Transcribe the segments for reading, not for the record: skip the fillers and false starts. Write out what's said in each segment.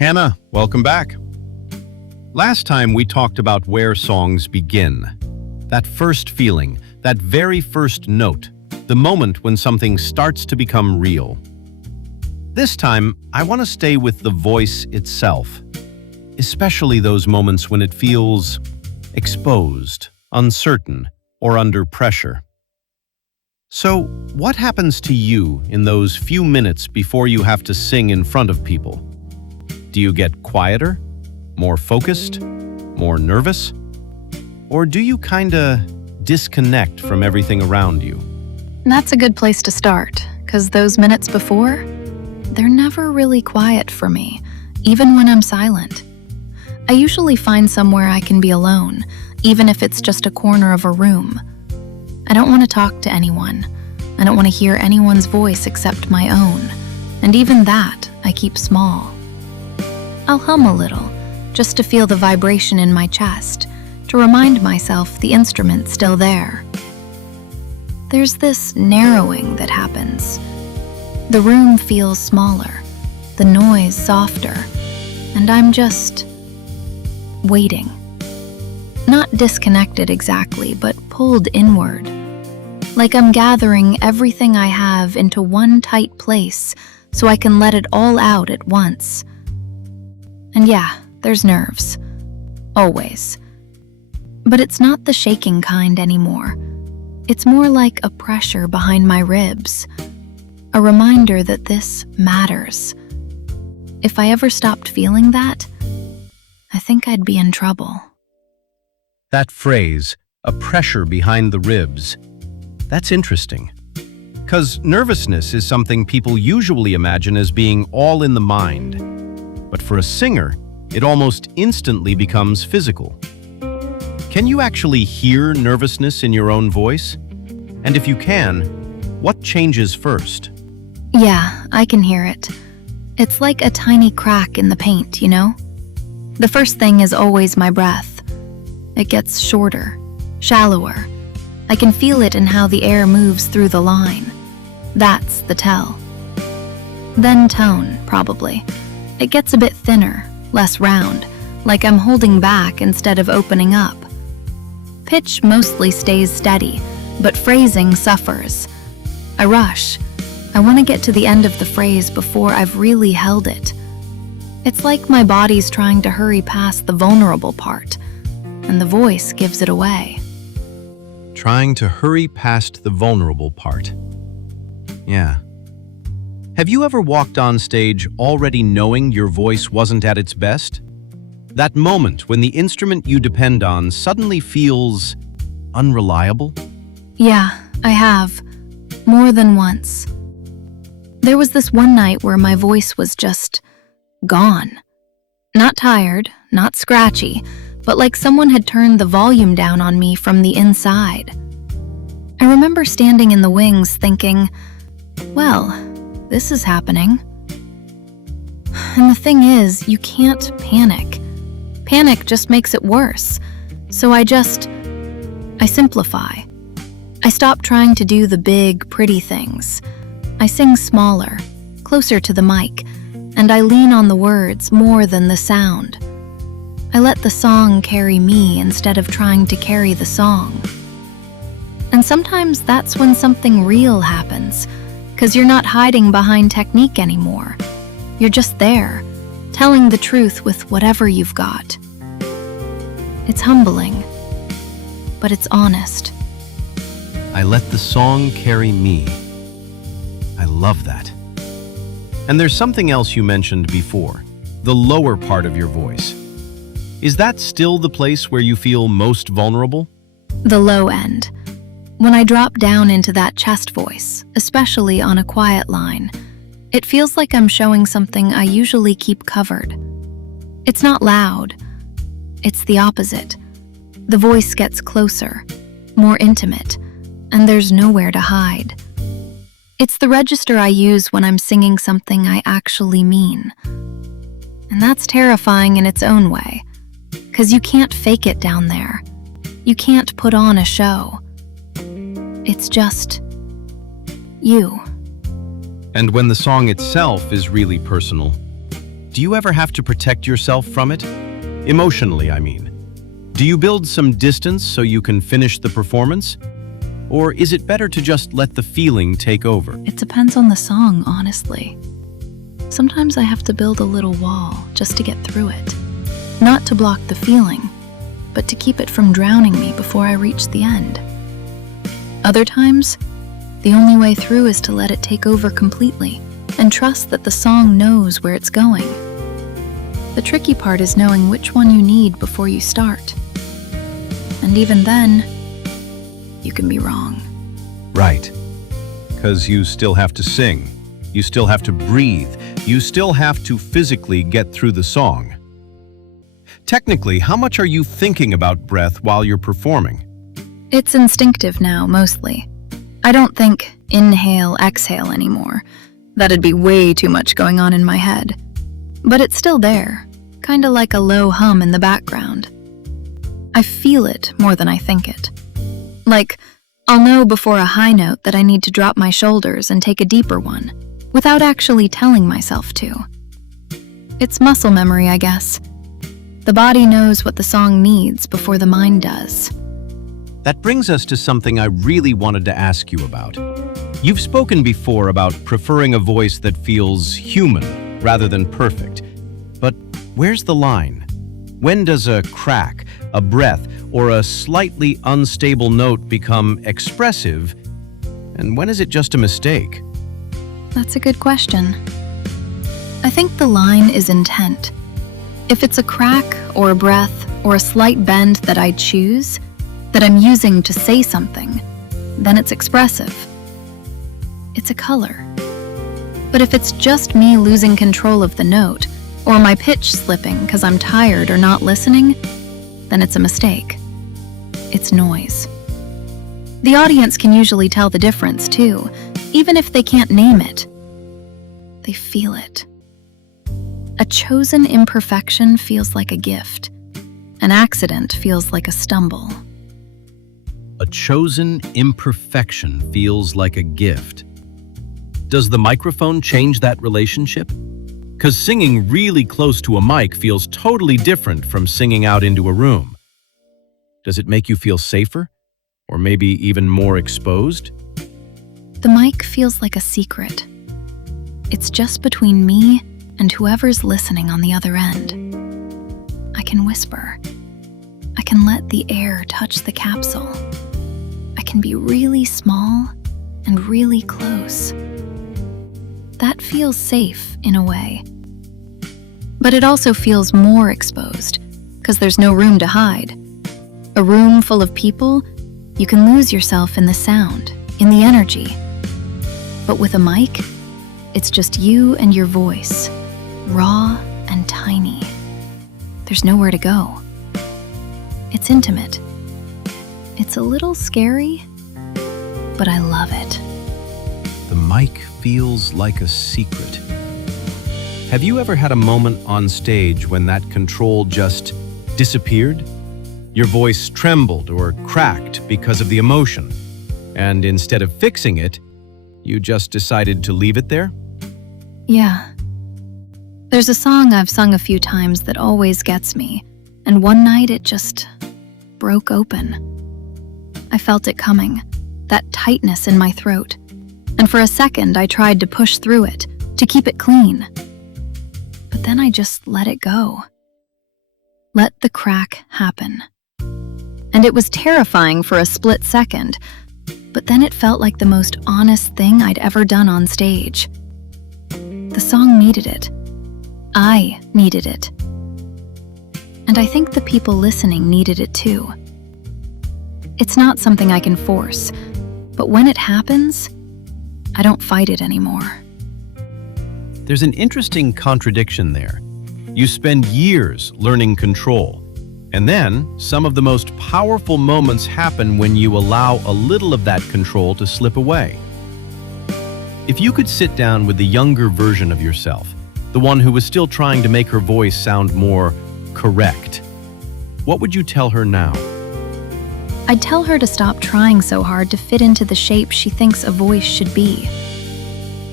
Hanna, welcome back. Last time we talked about where songs begin. That first feeling, that very first note, the moment when something starts to become real. This time, I want to stay with the voice itself, especially those moments when it feels exposed, uncertain, or under pressure. So, what happens to you in those few minutes before you have to sing in front of people? Do you get quieter, more focused, more nervous? Or do you kinda disconnect from everything around you? That's a good place to start, because those minutes before, they're never really quiet for me, even when I'm silent. I usually find somewhere I can be alone, even if it's just a corner of a room. I don't want to talk to anyone. I don't want to hear anyone's voice except my own, and even that I keep small. I'll hum a little, just to feel the vibration in my chest, to remind myself the instrument's still there. There's this narrowing that happens. The room feels smaller, the noise softer, and I'm just waiting. Not disconnected exactly, but pulled inward. Like I'm gathering everything I have into one tight place so I can let it all out at once. And yeah, there's nerves. Always. But it's not the shaking kind anymore. It's more like a pressure behind my ribs. A reminder that this matters. If I ever stopped feeling that, I think I'd be in trouble. That phrase, a pressure behind the ribs, that's interesting. 'Cause nervousness is something people usually imagine as being all in the mind. But for a singer, it almost instantly becomes physical. Can you actually hear nervousness in your own voice? And if you can, what changes first? Yeah, I can hear it. It's like a tiny crack in the paint, you know? The first thing is always my breath. It gets shorter, shallower. I can feel it in how the air moves through the line. That's the tell. Then tone, probably. It gets a bit thinner, less round, like I'm holding back instead of opening up. Pitch mostly stays steady, but phrasing suffers. I rush. I want to get to the end of the phrase before I've really held it. It's like my body's trying to hurry past the vulnerable part, and the voice gives it away. Trying to hurry past the vulnerable part. Yeah. Have you ever walked on stage already knowing your voice wasn't at its best? That moment when the instrument you depend on suddenly feels unreliable? Yeah, I have. More than once. There was this one night where my voice was just gone. Not tired, not scratchy, but like someone had turned the volume down on me from the inside. I remember standing in the wings thinking, well, this is happening. And the thing is, you can't panic. Panic just makes it worse. So I simplify. I stop trying to do the big, pretty things. I sing smaller, closer to the mic, and I lean on the words more than the sound. I let the song carry me instead of trying to carry the song. And sometimes that's when something real happens, because you're not hiding behind technique anymore. You're just there, telling the truth with whatever you've got. It's humbling, but it's honest. I let the song carry me. I love that. And there's something else you mentioned before, the lower part of your voice. Is that still the place where you feel most vulnerable? The low end. When I drop down into that chest voice, especially on a quiet line, it feels like I'm showing something I usually keep covered. It's not loud. It's the opposite. The voice gets closer, more intimate, and there's nowhere to hide. It's the register I use when I'm singing something I actually mean. And that's terrifying in its own way, because you can't fake it down there. You can't put on a show. It's just you. And when the song itself is really personal, Do you ever have to protect yourself from it? Emotionally, I mean. Do you build some distance so you can finish the performance? Or is it better to just let the feeling take over? It depends on the song, honestly. Sometimes I have to build a little wall just to get through it. Not to block the feeling, but to keep it from drowning me before I reach the end. Other times, the only way through is to let it take over completely and trust that the song knows where it's going. The tricky part is knowing which one you need before you start. And even then, you can be wrong. Right. Because you still have to sing. You still have to breathe. You still have to physically get through the song. Technically, how much are you thinking about breath while you're performing? It's instinctive now, mostly. I don't think inhale, exhale anymore. That'd be way too much going on in my head. But it's still there, kinda like a low hum in the background. I feel it more than I think it. Like, I'll know before a high note that I need to drop my shoulders and take a deeper one, without actually telling myself to. It's muscle memory, I guess. The body knows what the song needs before the mind does. That brings us to something I really wanted to ask you about. You've spoken before about preferring a voice that feels human rather than perfect. But where's the line? When does a crack, a breath, or a slightly unstable note become expressive? And when is it just a mistake? That's a good question. I think the line is intent. If it's a crack or a breath or a slight bend that I choose, that I'm using to say something, then it's expressive. It's a color. But if it's just me losing control of the note, or my pitch slipping because I'm tired or not listening, then it's a mistake. It's noise. The audience can usually tell the difference too, even if they can't name it. They feel it. A chosen imperfection feels like a gift. An accident feels like a stumble. A chosen imperfection feels like a gift. Does the microphone change that relationship? Because singing really close to a mic feels totally different from singing out into a room. Does it make you feel safer? Or maybe even more exposed? The mic feels like a secret. It's just between me and whoever's listening on the other end. I can whisper. I can let the air touch the capsule. I can be really small and really close. That feels safe in a way. But it also feels more exposed, because there's no room to hide. A room full of people, you can lose yourself in the sound, in the energy. But with a mic, it's just you and your voice, raw and tiny. There's nowhere to go. It's intimate. It's a little scary, but I love it. The mic feels like a secret. Have you ever had a moment on stage when that control just disappeared? Your voice trembled or cracked because of the emotion, and instead of fixing it, you just decided to leave it there? Yeah. There's a song I've sung a few times that always gets me, and one night it just broke open. I felt it coming, that tightness in my throat, and for a second I tried to push through it, to keep it clean. But then I just let it go. Let the crack happen. And it was terrifying for a split second, but then it felt like the most honest thing I'd ever done on stage. The song needed it. I needed it. And I think the people listening needed it too. It's not something I can force, but when it happens, I don't fight it anymore. There's an interesting contradiction there. You spend years learning control, and then some of the most powerful moments happen when you allow a little of that control to slip away. If you could sit down with the younger version of yourself, the one who was still trying to make her voice sound more correct, what would you tell her now? I'd tell her to stop trying so hard to fit into the shape she thinks a voice should be.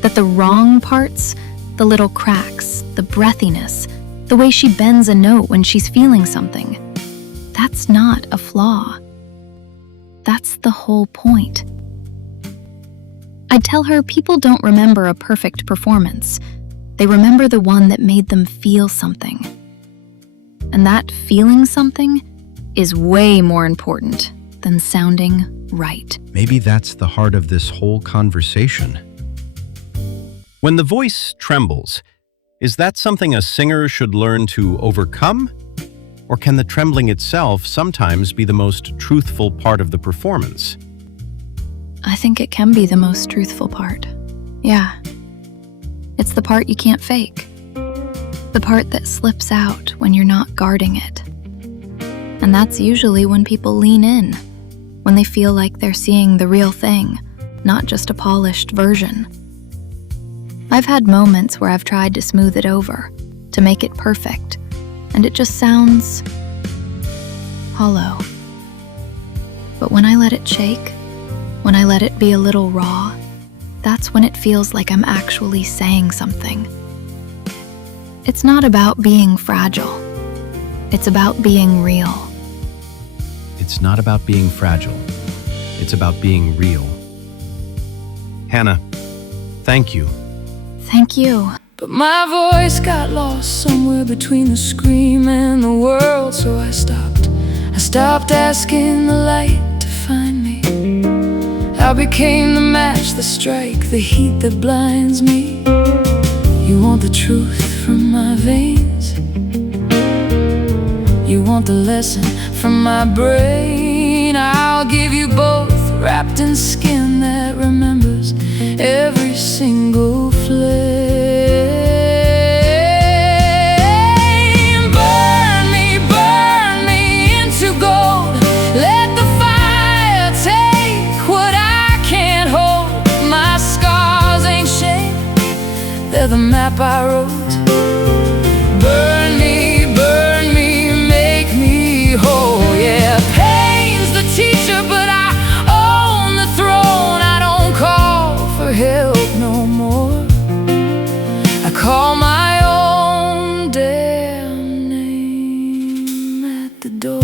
That the wrong parts, The little cracks, the breathiness, the way she bends a note when she's feeling something. That's not a flaw. That's the whole point. I'd tell her people don't remember a perfect performance. They remember the one that made them feel something. And that feeling something is way more important than sounding right. Maybe that's the heart of this whole conversation. When the voice trembles, is that something a singer should learn to overcome? Or can the trembling itself sometimes be the most truthful part of the performance? I think it can be the most truthful part. Yeah. It's the part you can't fake. The part that slips out when you're not guarding it. And that's usually when people lean in, when they feel like they're seeing the real thing, not just a polished version. I've had moments where I've tried to smooth it over, to make it perfect, and it just sounds hollow. But when I let it shake, when I let it be a little raw, that's when it feels like I'm actually saying something. It's not about being fragile. It's about being real. It's not about being fragile. It's about being real. Hanna, thank you. Thank you. But my voice got lost somewhere between the scream and the world, so I stopped asking the light to find me. I became the match, the strike, the heat that blinds me. You want the truth from my veins. You want the lesson from my brain. I'll give you both, wrapped in skin that remembers every single flame. Burn me into gold. Let the fire take what I can't hold. My scars ain't shame, they're the map I wrote. Burn me, make me whole. Yeah, pain's the teacher, but I own the throne. I don't call for help no more. I call my own damn name at the door.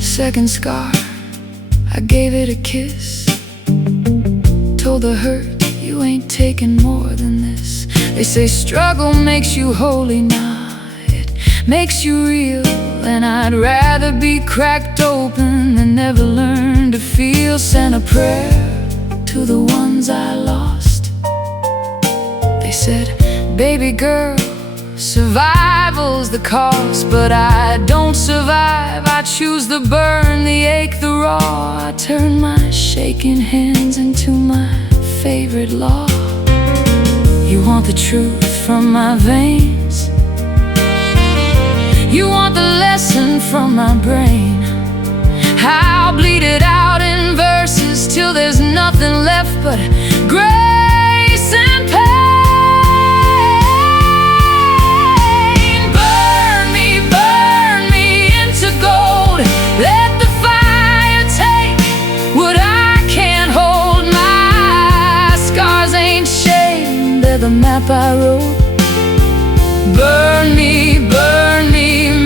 Second scar, I gave it a kiss. Told the hurt, you ain't taking more than this. They say struggle makes you holy, nah, it makes you real. And I'd rather be cracked open than never learn to feel. Sent a prayer to the ones I lost. They said, baby girl, survival's the cost. But I don't survive, I choose the burn, the ache, the raw. I turn my shaking hands into my favorite law. You want the truth from my veins. You want the lesson from my brain. I'll bleed it out in verses till there's nothing left but grace and pain. Let the fire take what I can't hold. My scars ain't shame, they're the map I wrote. Burn me,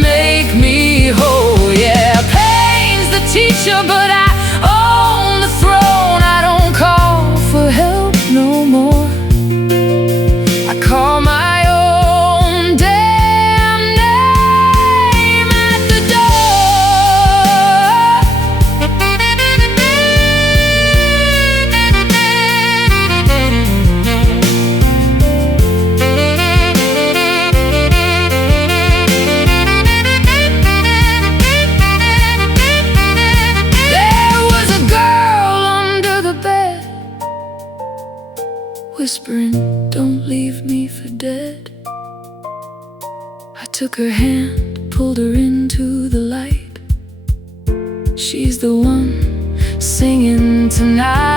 make me whole. Yeah, pain's the teacher, but I own the throne. I don't call for help no more. I call my own damn name at the whispering, don't leave me for dead. I took her hand, pulled her into the light. She's the one singing tonight.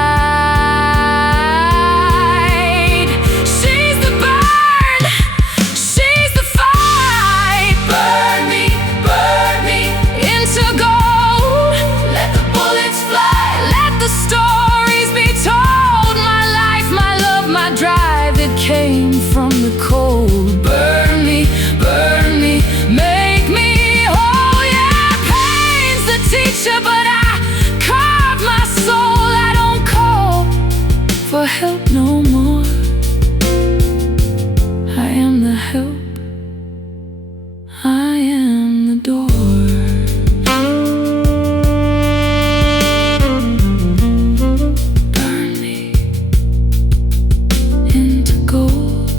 help. I am the door. Burn me into gold.